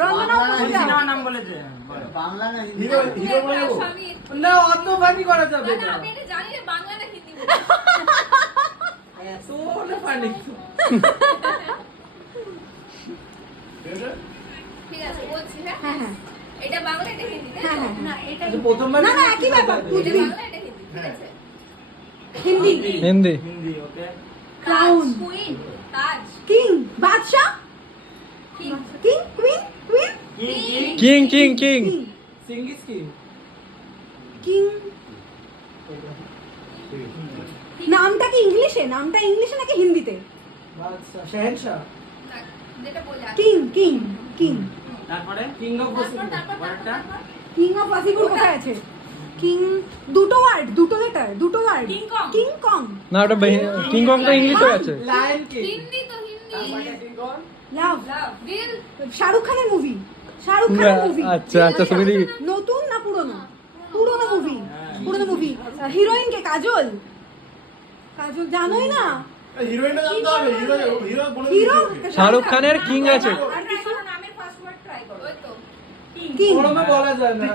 বাংলা হিন্দি। নাম বলেছে বলো। বাংলা না হিন্দি। হিরো হিরো বলে না অত ফানি করা যাবে না, না, না। আমি এটা জানি না বাংলা না হিন্দি তো হলে ফানি ঠিক আছে বলছি হ্যাঁ? হ্যাঁ এটা বাংলা এটা হিন্দি তাই তো? না এটা প্রথমবার না, না, একই ব্যাপার, এটা বুঝলি। বাংলা এটা হিন্দি ঠিক আছে? Hindi. Hindi Hindi okay Crown. Queen তাজ। কিং বাদশাহ king king queen queen king king king king সিঙ্গিস কি কিং নামটা কি ইংলিশে? নামটা ইংলিশে নাকি হিন্দিতে? শাহেনশাহ। কিং কিং কিং তারপরে কিং অফ? তারপর কিং অফ ওয়াসিপুর কোথায় আছে? কিং দুটো ওয়ার্ড দুটো লেটার দুটো word King Kong. King Kong না ওটা কিং কং তো ইংলিশে আছে। লায়ন কিং হিন্দি তো হিন্দি। লাভ লাভ দিল শাহরুখ খানের মুভি শাহরুখ খানের মুভি আচ্ছা আচ্ছা সুমিদি নতুন না পুরনো? পুরনো মুভি পুরনো মুভি হিরোইন কে কাজল? কাজল জানোই না? শাহরুখ খানের কিং আছে। ট্রাই করো ওই তো। কিং বলা যায় না।